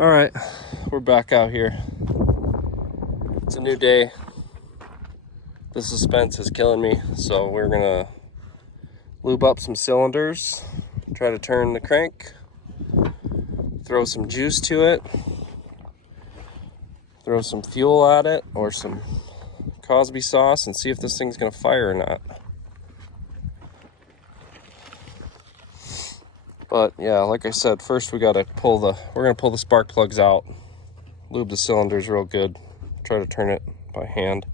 All right, we're back out here. It's a new day. The suspense is killing me, so we're gonna lube up some cylinders, try to turn the crank, throw some juice to it, throw some fuel at it or some Cosby sauce, and see if this thing's gonna fire or not. But yeah, like I said, first we're gonna pull the spark plugs out, lube the cylinders real good, try to turn it by hand.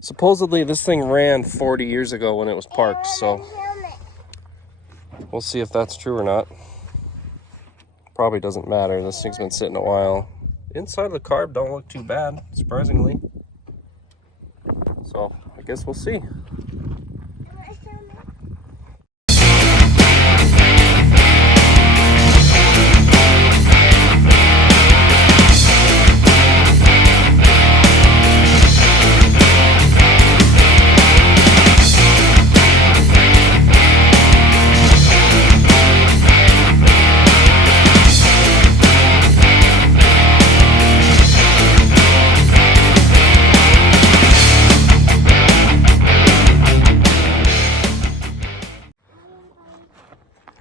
Supposedly this thing ran 40 years ago when it was parked, so we'll see if that's true or not. Probably doesn't matter, this thing's been sitting a while. Inside of the carb don't look too bad, surprisingly. So I guess we'll see.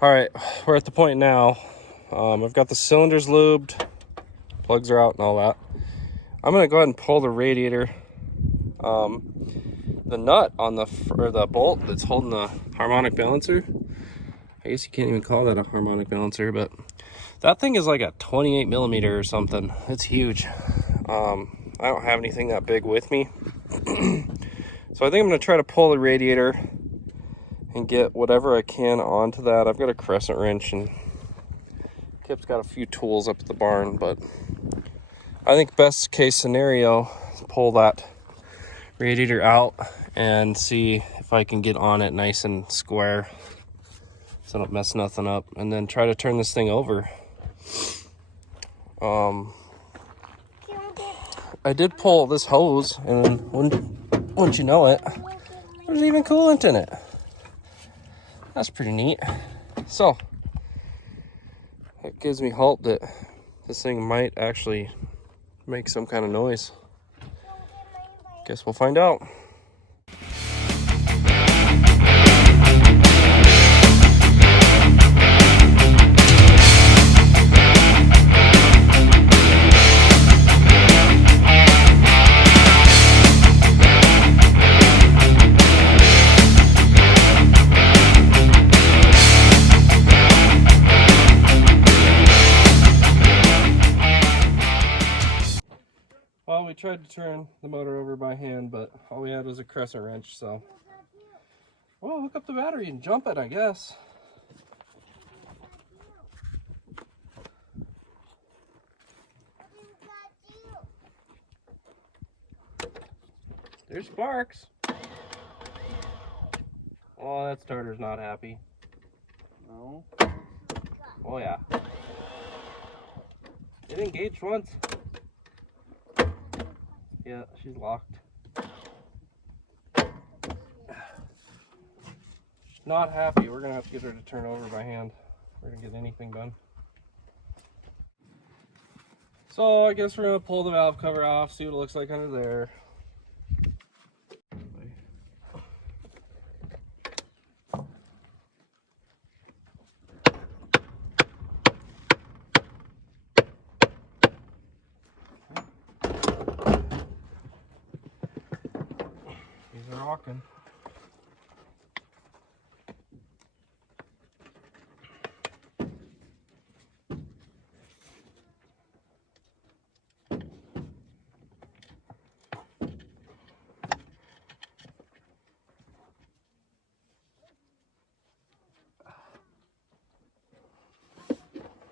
All right, we're at the point now. I've got the cylinders lubed, plugs are out and all that. I'm gonna go ahead and pull the radiator. The nut on the bolt that's holding the harmonic balancer, I guess you can't even call that a harmonic balancer, but that thing is like a 28 millimeter or something. It's huge. I don't have anything that big with me. So I think I'm gonna try to pull the radiator and get whatever I can onto that. I've got a crescent wrench and Kip's got a few tools up at the barn, but I think best case scenario is pull that radiator out and see if I can get on it nice and square so I don't mess nothing up, and then try to turn this thing over. I did pull this hose, and wouldn't you know it, there's even coolant in it. That's pretty neat. So that gives me hope that this thing might actually make some kind of noise. Guess we'll find out. Well, we tried to turn the motor over by hand, but all we had was a crescent wrench, so. Well, hook up the battery and jump it, I guess. There's sparks. Oh, that starter's not happy. No. Oh yeah. It engaged once. Yeah, she's locked. She's not happy. We're gonna have to get her to turn over by hand. We're gonna get anything done. So I guess we're gonna pull the valve cover off, see what it looks like under there. These are rocking.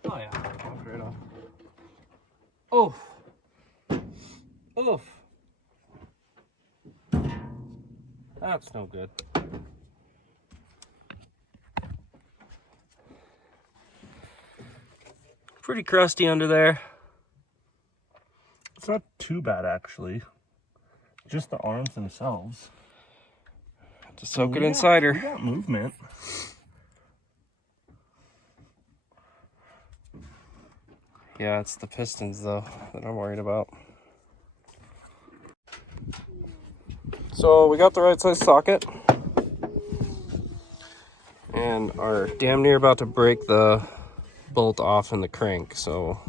Oh yeah, off right off. Oof. Oof. That's no good. Pretty crusty under there. It's not too bad, actually. Just the arms themselves. To soak it inside her. We got movement. Yeah, it's the pistons though that I'm worried about. So we got the right size socket and are damn near about to break the bolt off in the crank. So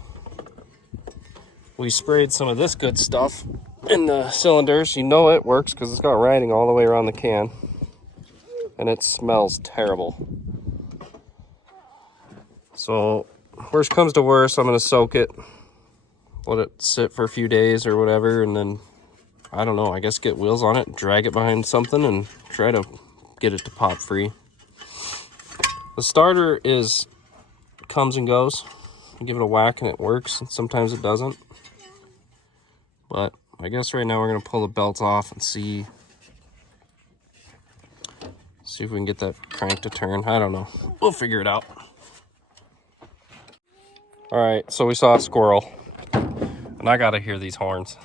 we sprayed some of this good stuff in the cylinders. You know it works because it's got writing all the way around the can and it smells terrible. So worst comes to worst, I'm gonna soak it, let it sit for a few days or whatever, and then I don't know, I guess get wheels on it, drag it behind something and try to get it to pop free. The starter comes and goes. You give it a whack and it works, and sometimes it doesn't. But I guess right now we're gonna pull the belt off and see if we can get that crank to turn. I don't know. We'll figure it out. All right, so we saw a squirrel, and I gotta hear these horns.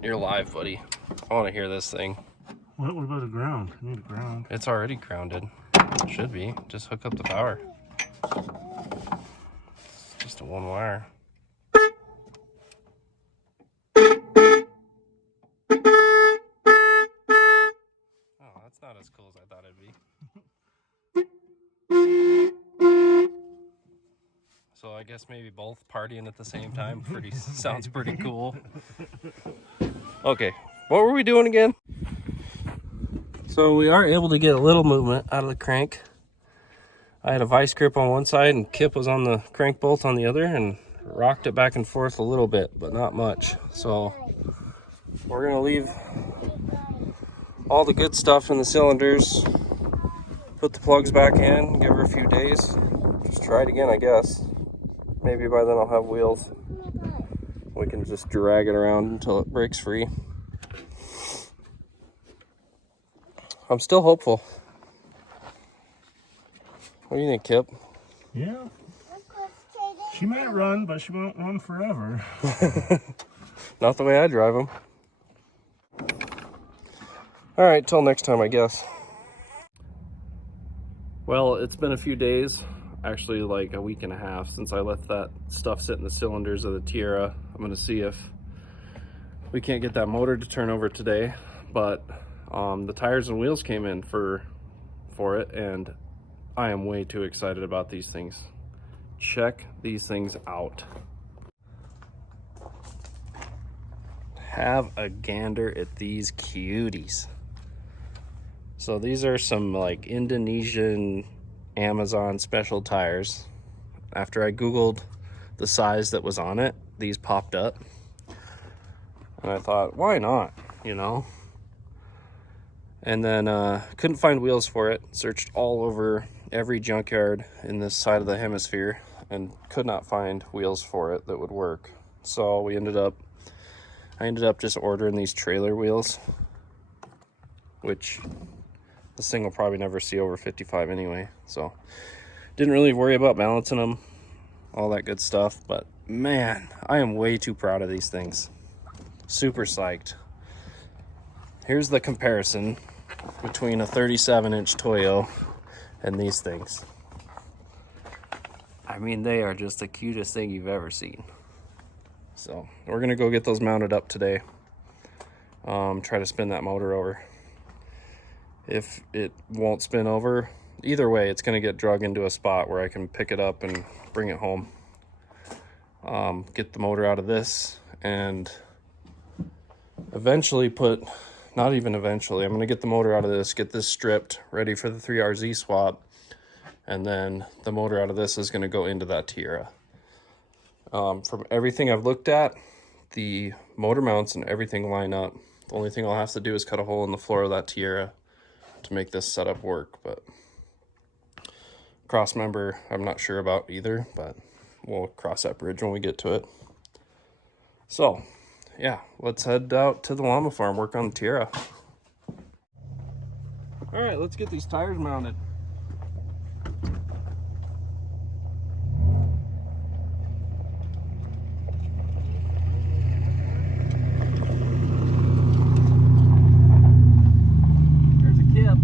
You're live, buddy. I want to hear this thing. What about the ground? I need a ground. It's already grounded. Should be. Just hook up the power. Just a one wire. Oh, that's not as cool as I thought it'd be. So I guess maybe both partying at the same time sounds pretty cool. Okay, what were we doing again? So we are able to get a little movement out of the crank. I had a vice grip on one side and Kip was on the crank bolt on the other and rocked it back and forth a little bit, but not much. So we're gonna leave all the good stuff in the cylinders, put the plugs back in, give her a few days, just try it again, I guess. Maybe by then I'll have wheels. We can just drag it around until it breaks free. I'm still hopeful. What do you think, Kip? Yeah. She might run, but she won't run forever. Not the way I drive them. All right, till next time, I guess. Well, it's been a few days, actually like a week and a half since I left that stuff sit in the cylinders of the Tiara. I'm gonna see if we can't get that motor to turn over today, but the tires and wheels came in for it, and I am way too excited about these things. Check these things out. Have a gander at these cuties. So these are some like Indonesian Amazon special tires. After I Googled the size that was on it, these popped up. And I thought, why not, you know? And then couldn't find wheels for it. Searched all over every junkyard in this side of the hemisphere and could not find wheels for it that would work. So I ended up just ordering these trailer wheels, which this thing will probably never see over 55 anyway. So didn't really worry about balancing them, all that good stuff. But man, I am way too proud of these things. Super psyched. Here's the comparison between a 37-inch Toyo and these things. I mean, they are just the cutest thing you've ever seen. So we're gonna go get those mounted up today. Try to spin that motor over. If it won't spin over, either way, it's gonna get drug into a spot where I can pick it up and bring it home. Get the motor out of this and eventually not even eventually, I'm gonna get the motor out of this, get this stripped, ready for the 3RZ swap, and then the motor out of this is gonna go into that Tiara. From everything I've looked at, the motor mounts and everything line up. The only thing I'll have to do is cut a hole in the floor of that Tiara to make this setup work, but cross member, I'm not sure about either, but we'll cross that bridge when we get to it. So yeah, let's head out to the llama farm, work on the Tiara. All right, let's get these tires mounted. There's a Kip.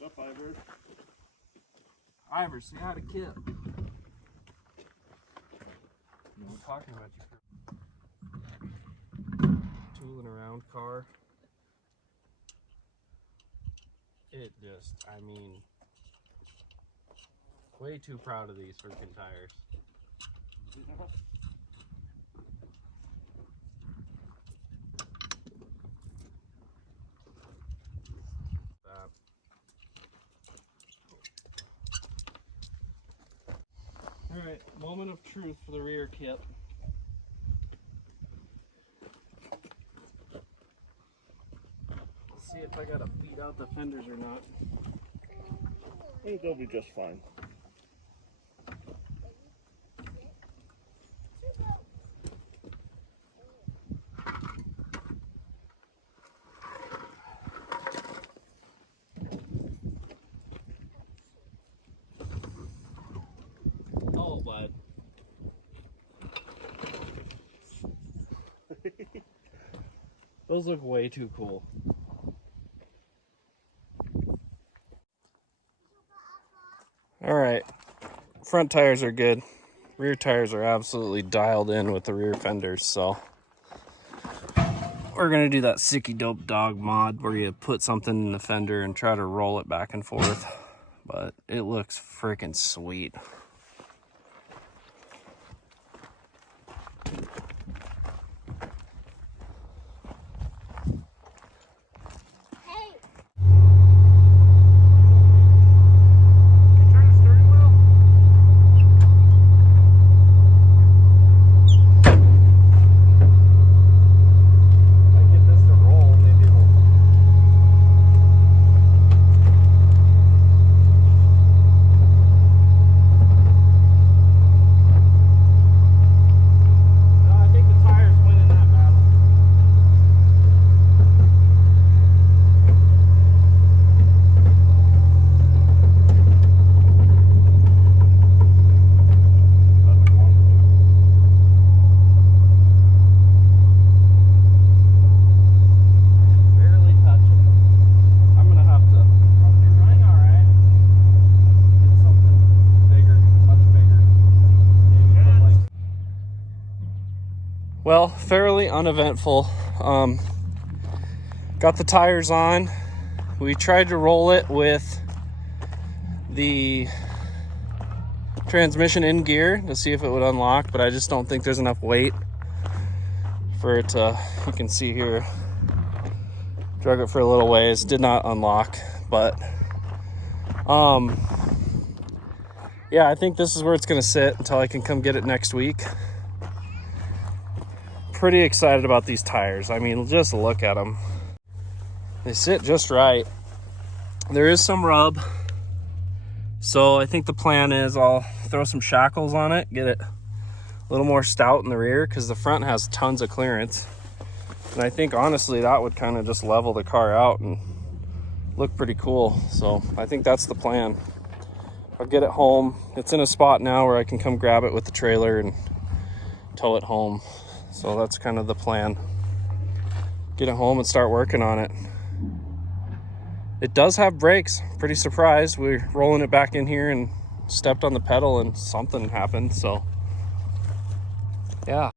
What's up, Ivor? Ivor, say hi to Kip. We're talking about you. Tooling around car. It just, I mean, way too proud of these freaking tires. Alright, moment of truth for the rear kit. Let's see if I gotta beat out the fenders or not. I think they'll be just fine. Oh, bud. Those look way too cool. Alright, front tires are good. Rear tires are absolutely dialed in with the rear fenders, so we're gonna do that Sicky Dope Dog mod where you put something in the fender and try to roll it back and forth. But it looks freaking sweet. Well, fairly uneventful. Got the tires on. We tried to roll it with the transmission in gear to see if it would unlock, but I just don't think there's enough weight for it to, you can see here, drug it for a little ways, did not unlock, but yeah, I think this is where it's gonna sit until I can come get it next week. Pretty excited about these tires. I mean, just look at them. They sit just right. There is some rub, so I think the plan is I'll throw some shackles on it, get it a little more stout in the rear, because the front has tons of clearance. And I think honestly that would kind of just level the car out and look pretty cool. So I think that's the plan. I'll get it home. It's in a spot now where I can come grab it with the trailer and tow it home. So that's kind of the plan. Get it home and start working on it. It does have brakes. Pretty surprised. We're rolling it back in here and stepped on the pedal and something happened. So yeah.